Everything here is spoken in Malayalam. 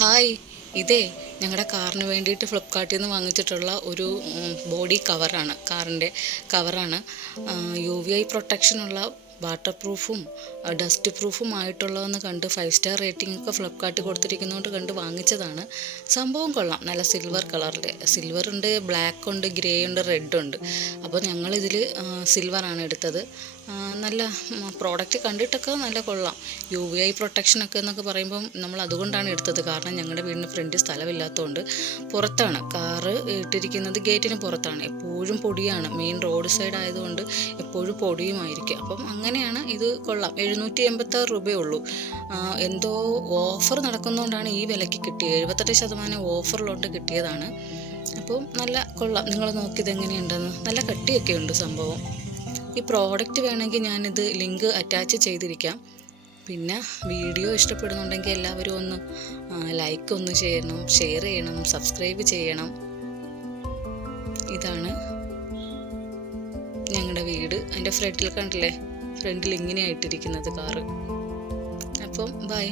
ഹായ്, ഇതേ ഞങ്ങളുടെ കാറിന് വേണ്ടിയിട്ട് ഫ്ലിപ്കാർട്ടിൽ നിന്ന് വാങ്ങിച്ചിട്ടുള്ള ഒരു ബോഡി കവറാണ്, കാറിൻ്റെ കവറാണ്. UV പ്രൊട്ടക്ഷനുള്ള വാട്ടർ പ്രൂഫും ഡസ്റ്റ് പ്രൂഫും ആയിട്ടുള്ളതെന്ന് കണ്ട് 5 സ്റ്റാർ റേറ്റിംഗ് ഒക്കെ ഫ്ലിപ്കാർട്ടിൽ കൊടുത്തിരിക്കുന്നതുകൊണ്ട് കണ്ട് വാങ്ങിച്ചതാണ്. സംഭവം കൊള്ളാം. നല്ല സിൽവർ കളറിൽ, സിൽവർ ഉണ്ട്, ബ്ലാക്ക് ഉണ്ട്, ഗ്രേ ഉണ്ട്, റെഡ് ഉണ്ട്. അപ്പോൾ ഞങ്ങളിതിൽ സിൽവറാണ് എടുത്തത്. നല്ല പ്രോഡക്റ്റ് കണ്ടിട്ടൊക്കെ നല്ല കൊള്ളാം. UV പ്രൊട്ടക്ഷനൊക്കെ എന്നൊക്കെ പറയുമ്പം നമ്മൾ അതുകൊണ്ടാണ് എടുത്തത്. കാരണം ഞങ്ങളുടെ വീടിന് ഫ്രണ്ടിൽ സ്ഥലമില്ലാത്തതുകൊണ്ട് പുറത്താണ് കാറ് ഇട്ടിരിക്കുന്നത്, ഗേറ്റിന് പുറത്താണ്. എപ്പോഴും പൊടിയാണ്, മെയിൻ റോഡ് സൈഡ് ആയതുകൊണ്ട് എപ്പോഴും പൊടിയുമായിരിക്കും. അപ്പം അങ്ങനെയാണ്. ഇത് കൊള്ളാം. 786 രൂപയുള്ളൂ. എന്തോ ഓഫർ നടക്കുന്നതുകൊണ്ടാണ് ഈ വിലയ്ക്ക് കിട്ടിയത്. 78% ഓഫറിലോട്ട് കിട്ടിയതാണ്. അപ്പം നല്ല കൊള്ളാം. നിങ്ങൾ നോക്കിയത് എങ്ങനെയുണ്ടെന്ന്. നല്ല കട്ടിയൊക്കെ ഉണ്ട് സംഭവം. ഈ പ്രോഡക്റ്റ് വേണമെങ്കിൽ ഞാനിത് ലിങ്ക് അറ്റാച്ച് ചെയ്തിരിക്കാം. പിന്നെ വീഡിയോ ഇഷ്ടപ്പെടുന്നുണ്ടെങ്കിൽ എല്ലാവരും ഒന്ന് ലൈക്ക് ഒന്ന് ചെയ്യണം, ഷെയർ ചെയ്യണം, സബ്സ്ക്രൈബ് ചെയ്യണം. ഇതാണ് ഞങ്ങളുടെ വീട്. അതിൻ്റെ ഫ്രണ്ടിൽ കണ്ടില്ലേ, ഫ്രണ്ടിൽ ഇങ്ങനെയായിട്ടിരിക്കുന്നത് കാറ്. അപ്പം ബൈ.